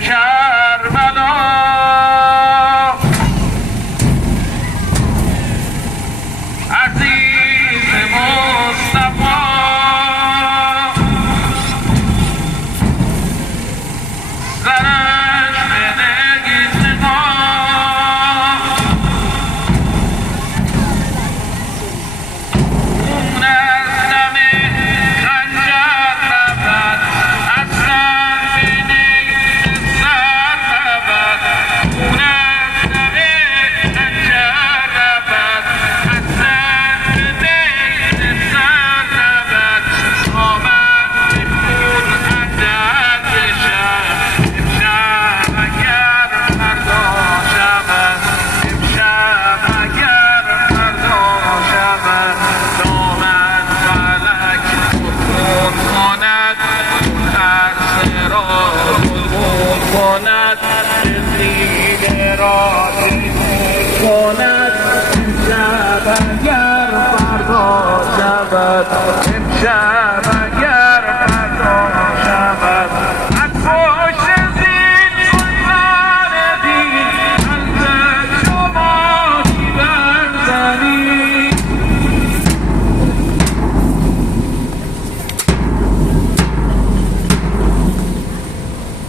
کربلا عزیز مصطفی زرش بنگیز ما اون از دم خنجر رود از سر بنگیز سر رود اون از دم خنجر رود از سر بنگیز سر رود تا من به خون اندر بشم امشب اگر فردا شود امشب اگر فردا شود دامن فلک خون کند عرصه را گلگون کند زندگی را دلگون کند امشب اگر فردا شود امشب اگر فردا شود از پشت زین سلطان دین قلب شمایی برزنید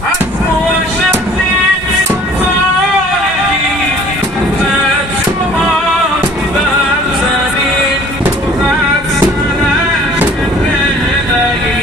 از پشت زین سلطان دین قلب شمایی برزنید رقص نشد بنهید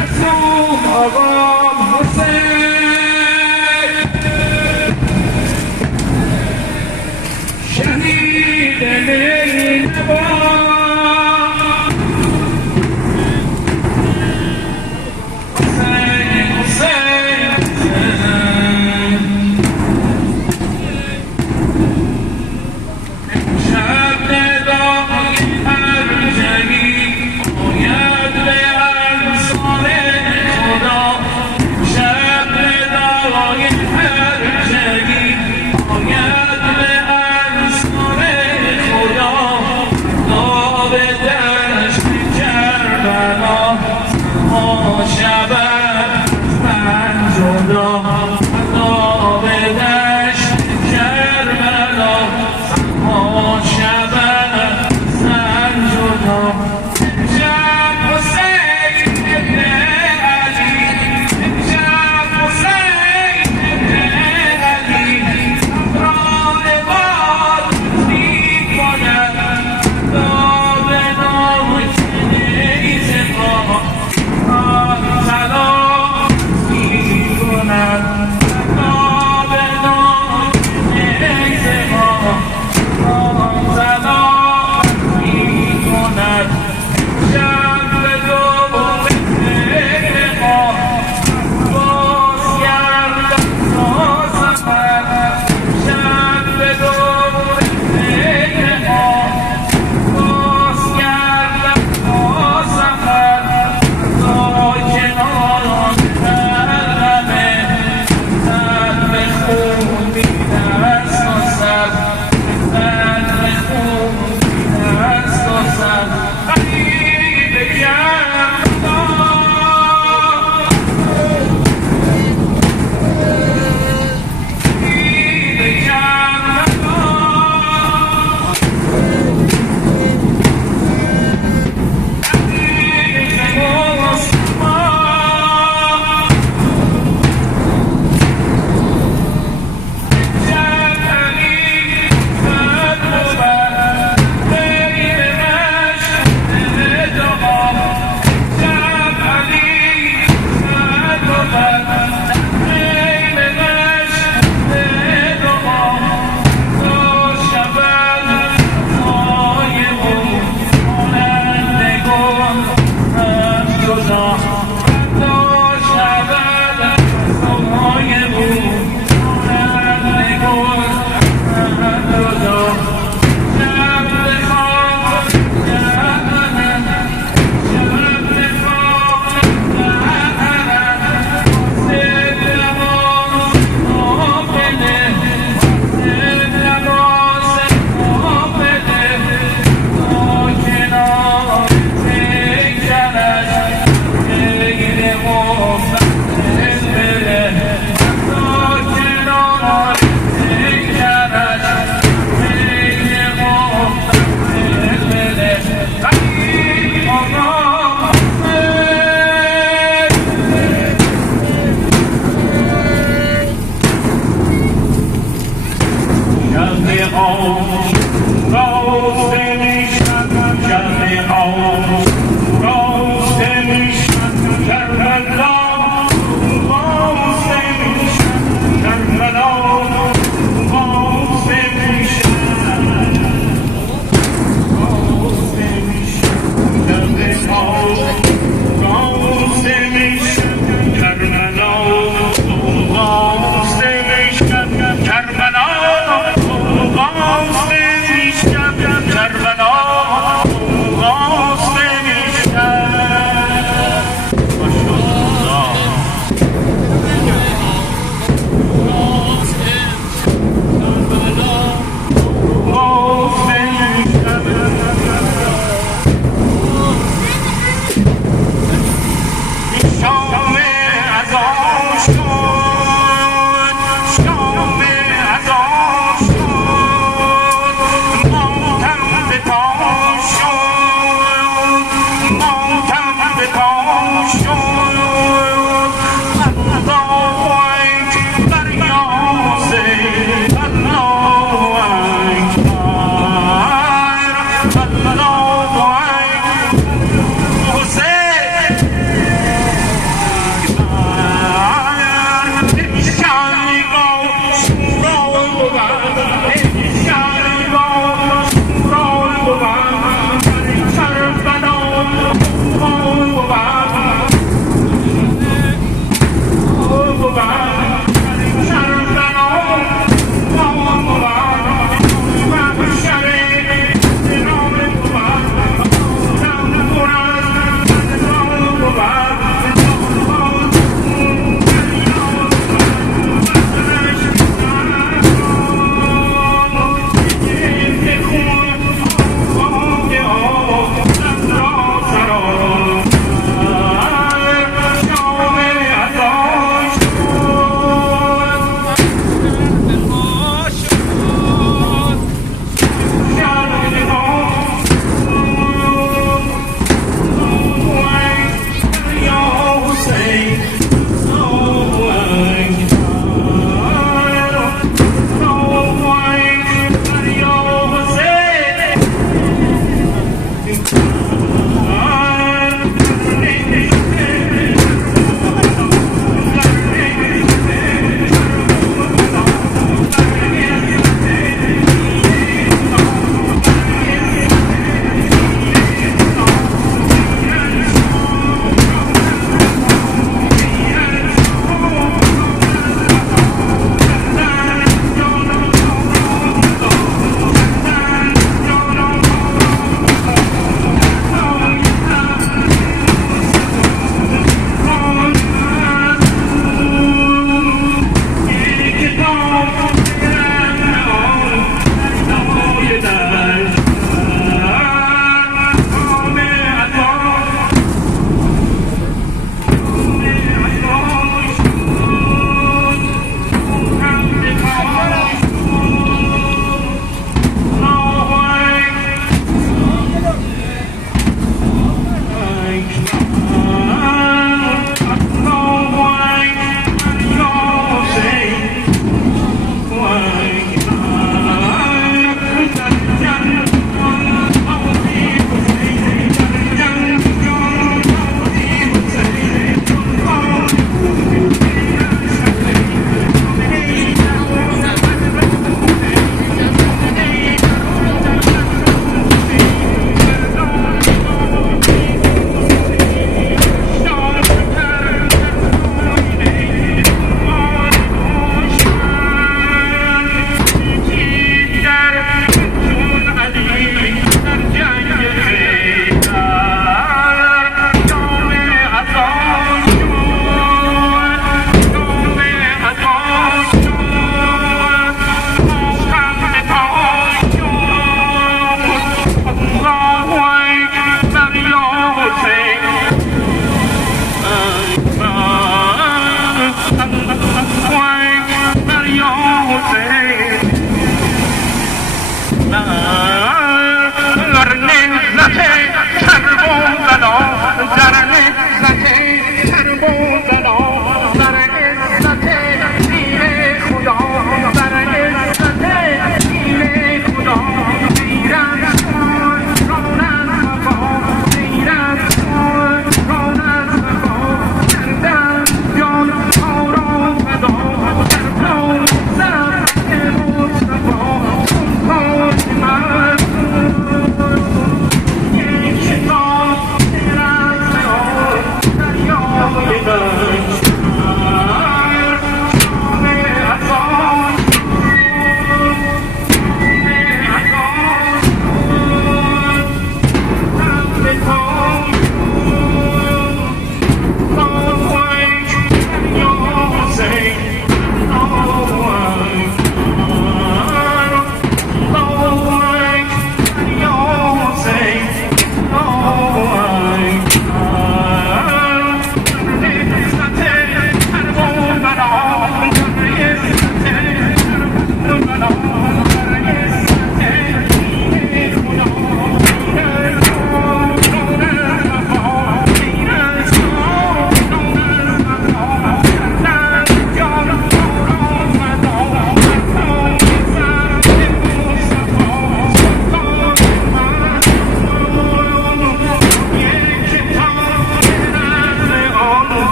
معصوم آقا حسین شهید نینوا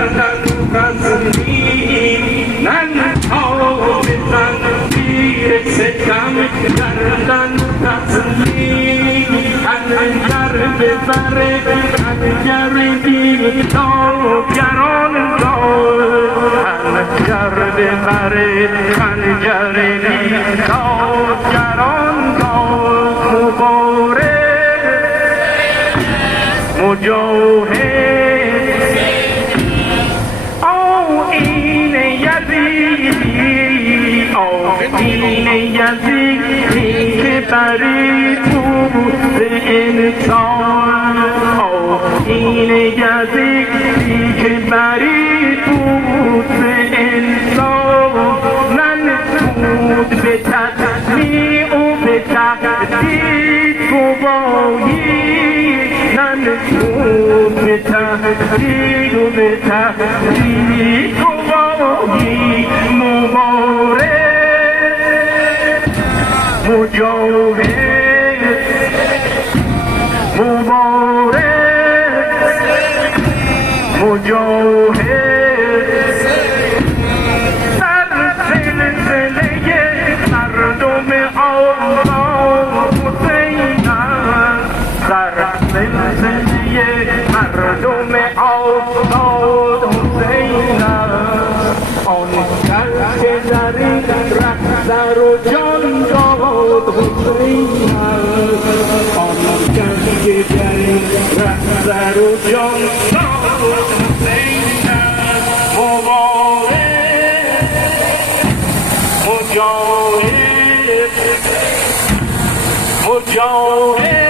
گردن بزنی ننها بزن زیر ستم گردن بزنی خنجر ببره خنجر بی داگران خنجر ببره خنجر بی داگران مبارک مجاهد آیین یزیدی آیین یزیدی که بری پوست انسان آیین یزیدی که بری پوست انسان من بود به تقدیر و به تقدیر گواهی بود به تحقیق و به تحقیق گواهی مبارک مجاهد مبارک مجاهد در سلسله مردم آزاد حسینم در سلسله مردم آزاد حسینم آن کس که در این ره سر و جان داد حسینم آن کس که در این ره سر و جان داد حسینم مبارک مجاهد مجاهد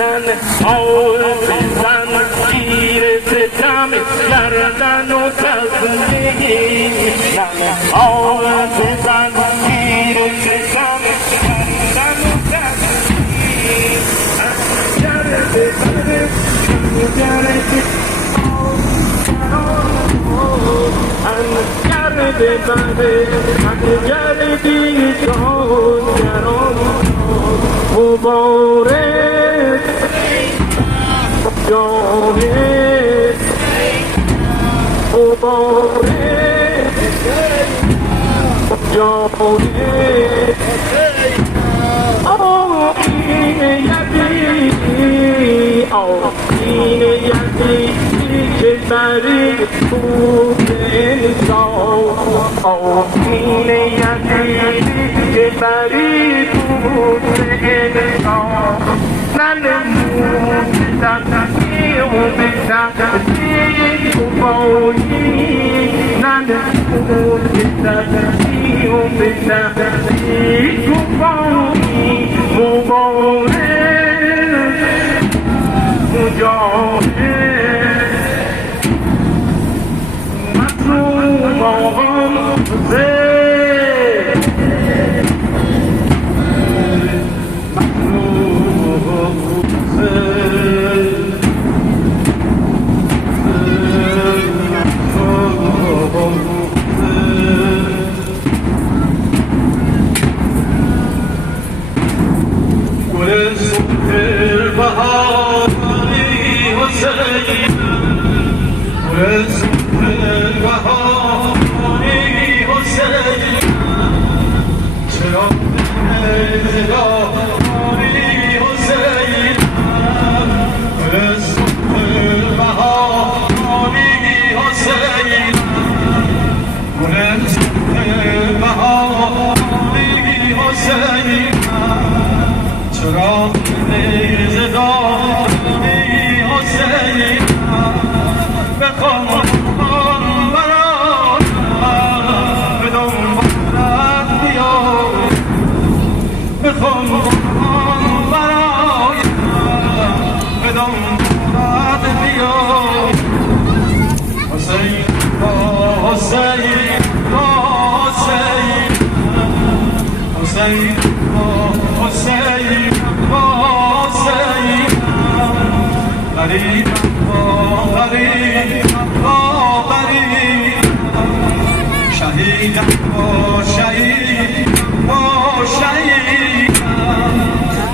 ننها بزن زیر ستم گردن و تزنی ننها بزن زیر ستم گردن و تزنی خنجر ببره خنجر ببره خنجر بی داگران مبارک مجاهد مبارک مجاهد آیین یزیدی آیین یزیدی که بری پوست انسان آیین یزیدی که بری پوست انسان ننمود تقدیر و به تقدیر گواهی ننمود تقدیر و به تقدیر گواهی مبارک مجاهد مظلوم آقام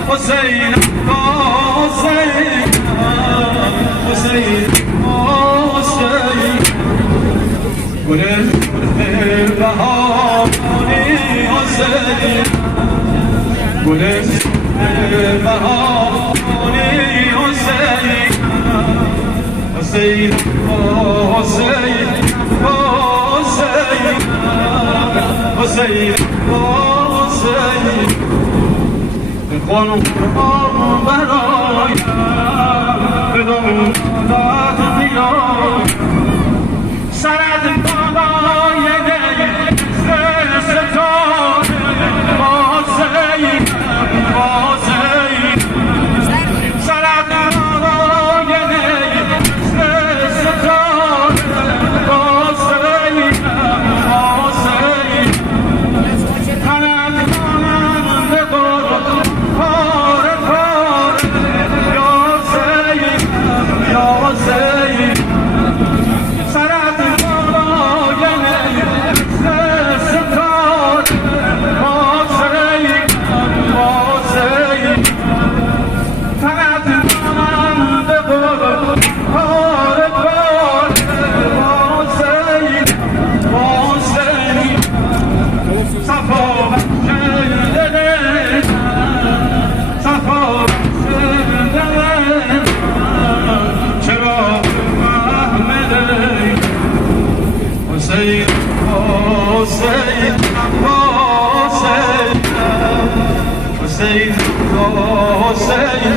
Hussein, Hussein, Hussein. گل بهاری حسین گل بهاری حسین حسین حسین حسین حسین حسین خانم برایم بدون داد بیان سرد بالای دی ستاره حسین حسین سرد بالای دی ستاره حسین حسین تنت مانند گل پاره پاره یا حسین یا حسین سرد بالای ستاره حسین حسین تنت مانند گل پاره پاره حسین حسین صفا بخش صفا بخش چرا محمد حسین حسین حسین حسین حسین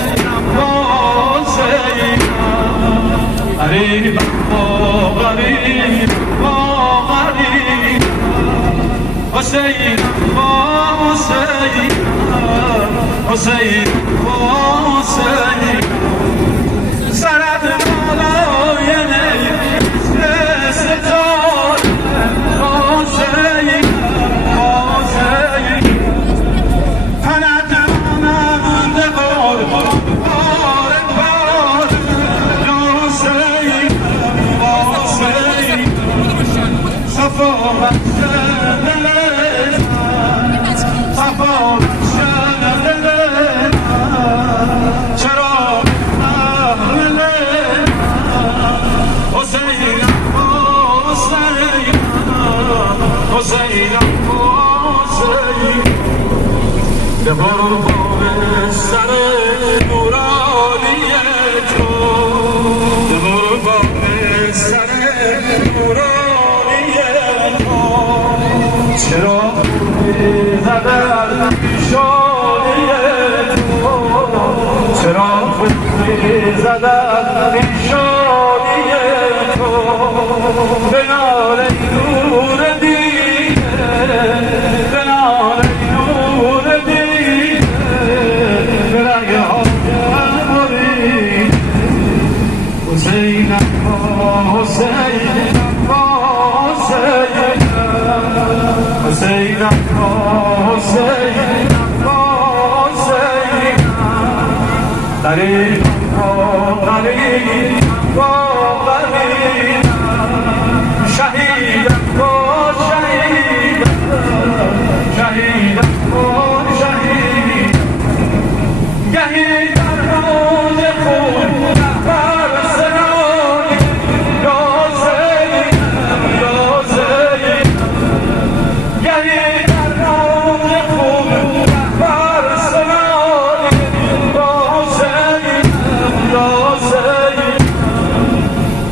حسین غریب غریب غریب حسین حسین حسین حسین سرد بالای ستاره حسین حسین تنت مانند گل پاره پاره حسین حسین صفا بخش دل صفا بخش دل چرا محمل حسین حسین حسین حسین به قربان سر نورانی تو به قربان سر نورانی تو چرا زدن پیشانی تو چرا زدن پیشانی تو به نال نور دیده به نال نور دیده به رنگ آمری حسین حسین حسین حسین حسین حسین غریب غریب غریب شهید شهید شهید شهید گهی در روز خون بر سنای یا حسین یا حسین گهی در روز خون بر سنای یا حسین یا حسین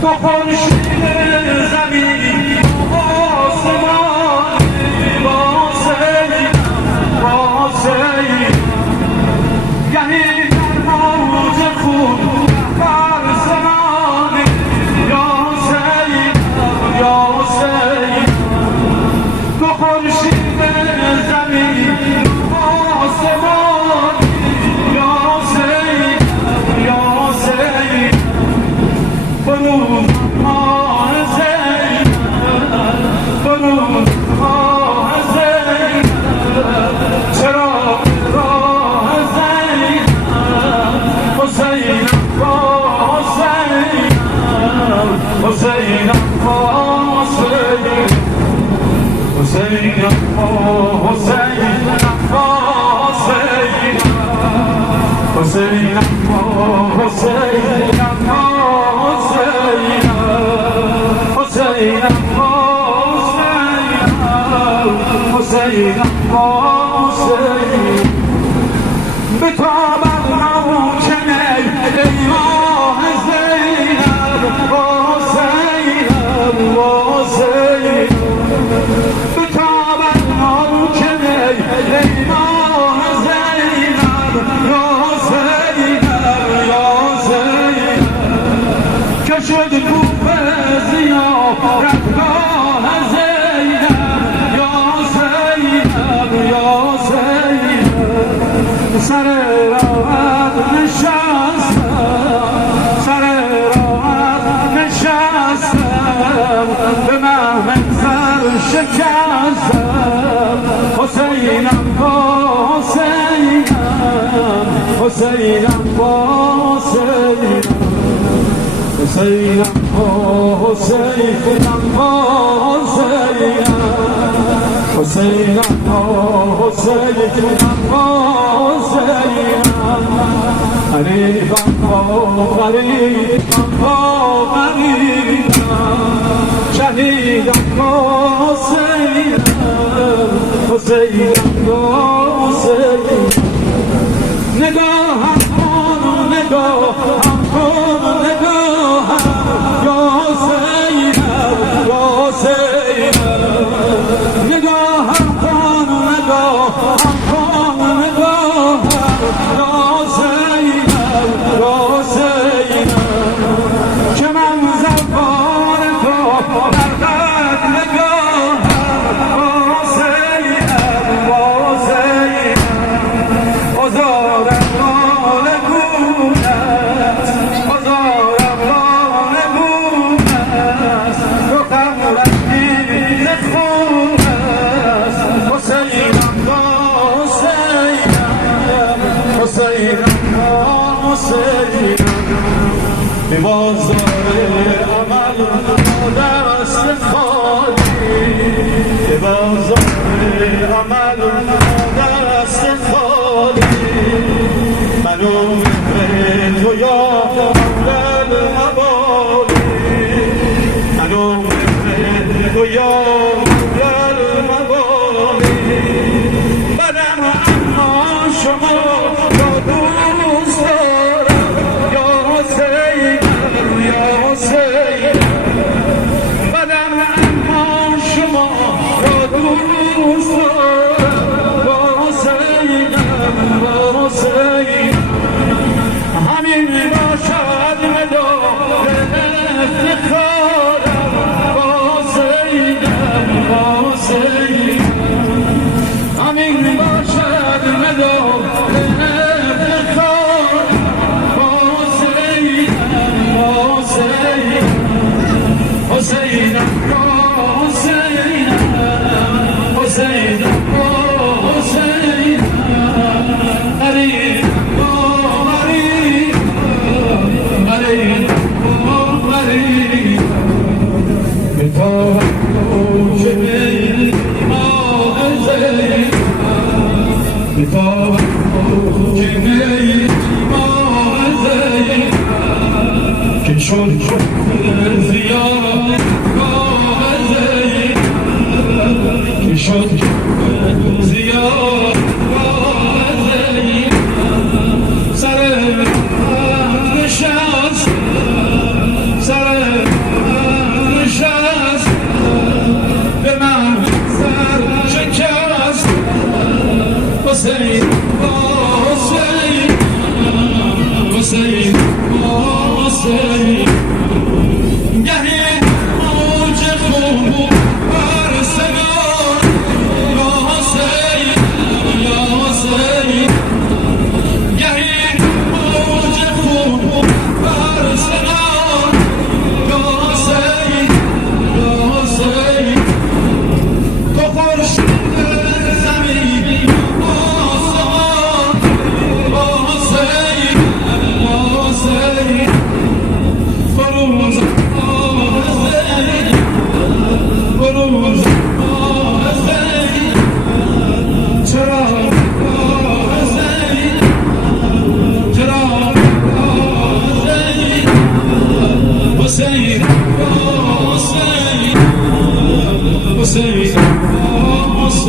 تو خورشید زمین آسمان با حسین با حسین گهی در موج خون بر زمان یا حسین یا حسین تو خورشید زمین آسمان یا حسین یا حسین برون حسین برون حسین چرا حسین حسین حسین حسین حسین حسین حسین حسین حسین حسینم حسین به تابد ممکنه ای ماه زینب حسینم حسین به تابد ممکنه ای ماه زینب یا حسینم یا حسین که شد کوف زیارتگاه زینب یا حسینم یا حسین سر راحت نشستم سر راحت نشستم به محمد سر شکستم حسینم حسینم حسینم حسینم حسینم حسینم حسینم حسینم حسینم حسینم غریبم غریبم غریبم شهیدم حسینم حسینم حسینم نگاهم کن نگاهم کن نگاهم یا حسینم یا حسینم نگاهم کن نگاهم کن نگاهم یا حسینم یا حسینم که من زبان تو در قد نگاهم حسینم حسینم آزارم مال گونست آزارم مال گونست تو قمرم دیز خونست حسینم حسینم حسینم حسینم به بازار عمل دست خالی به بازار عمل دست خالی منو مهر تو یا اول مبالی منو مهر تو یا اول مبالی بدم اما شما را دوست دارم یا حسینم یا حسین بدم اما شما را دوست دارم یا حسینم یا حسین همین باشد مدار افتخارم با حسینم با حسین همین باشد مدار افتخارم با حسینم با حسین حسینم با حسینم حسینم با حسینم غریب شد زیارت زید شد زیارت زید سر نشست سر نشست به من سر شکست حسین حسین حسین حسین گهی موج خون بر سنان یا حسین یا حسین گهی موج خون بر سنان یا حسین یا حسین تو خورشید زمین آسمان با حسین با حسین بروز بروز چرا چرا حسین حسین حسین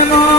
Imam